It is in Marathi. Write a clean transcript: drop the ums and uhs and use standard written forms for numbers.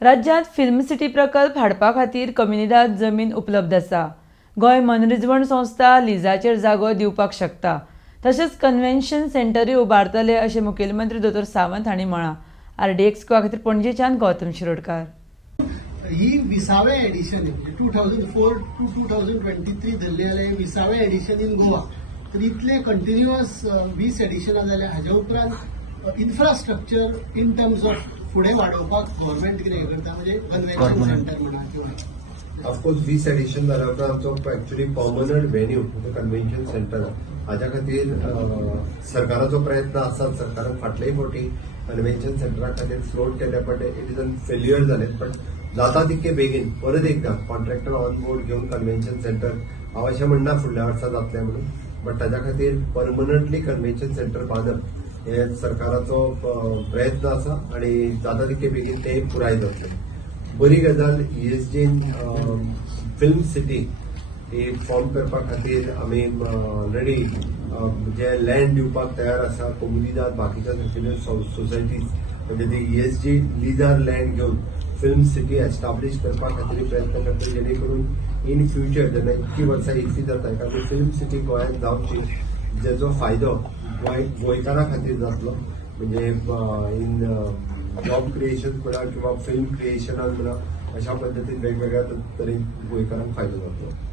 राज्यात फिल्म सिटी प्रकल्प हाडपा खातीर कमी निदात जमीन उपलब्ध आसा। गोंय मनरिजवण संस्था लिजाचेर जागो दिवपाक शकता। तशेंच कन्व्हेन्शन सेंटरूय उबारतले अशें मुखेलमंत्री दोतोर सावंत हांणी म्हळां। RDX खातीर पणजेच्यान गौतम शिरोडकार। ही 20वें एडिशन 2004 टू 2023 धरले जाल्यार 20वें एडिशन इन गोवा। तर इतले कंटिन्युअस 20 एडिशनां जाल्यार हाज्या उपरांत इन्फ्रास्ट्रक्चर इन टर्म्स ऑफ फुडें वाडोवपाक गव्हर्मेंट कितें करता म्हणजे कन्व्हेन्शन सेंटर म्हणा किंवा ऑफकोर्स 20 एडिशन जाल्या उपरांत आमचो actually permanent venue convention centre हाज्या खातीर सरकाराचो प्रयत्न आसा। सरकारान फाटलेय फावटी कन्व्हेन्शन सेंटरा खातीर फ्लोट केले but it is an failure जाले। पण जाता तितके बेगीन परत एकदा कॉन्ट्रॅक्टर ऑन बोर्ड घेवन कन्व्हेन्शन सेंटर हांव अशें म्हणना फुडल्या वर्सा जातलें म्हणून, बट ताच्या खातीर परमनंटली कन्व्हेन्शन सेंटर बांदप हे सरकाराचो प्रयत्न आसा आनी जाता तितके बेगीन ते पुराय जातले। बरी गजाल ESGन फिल्म सिटी ही फॉर्म करपा खातीर आमी ऑलरेडी जे लँड दिवपाक तयार आसा कोमुनिदाद बाकीच्या सेक्युलर सोसायटीज म्हणजे ती ESG लिजार लँड घेवन फिल्म सिटी एस्टाब्लिश करपा खातीर प्रयत्न करता, जेणे करून इन फ्युचर जेन्ना इतकी वर्सां येतली जाता एखादी फिल्म सिटी गोंयांत जावची जेचो फायदो गोंयकारां खातीर जातलो। म्हणजे इन जॉब क्रिएशन म्हणा किंवा फिल्म क्रिएशनान म्हणा अशा पद्दतीन वेगवेगळ्या तरेन गोंयकारांक फायदो जातलो।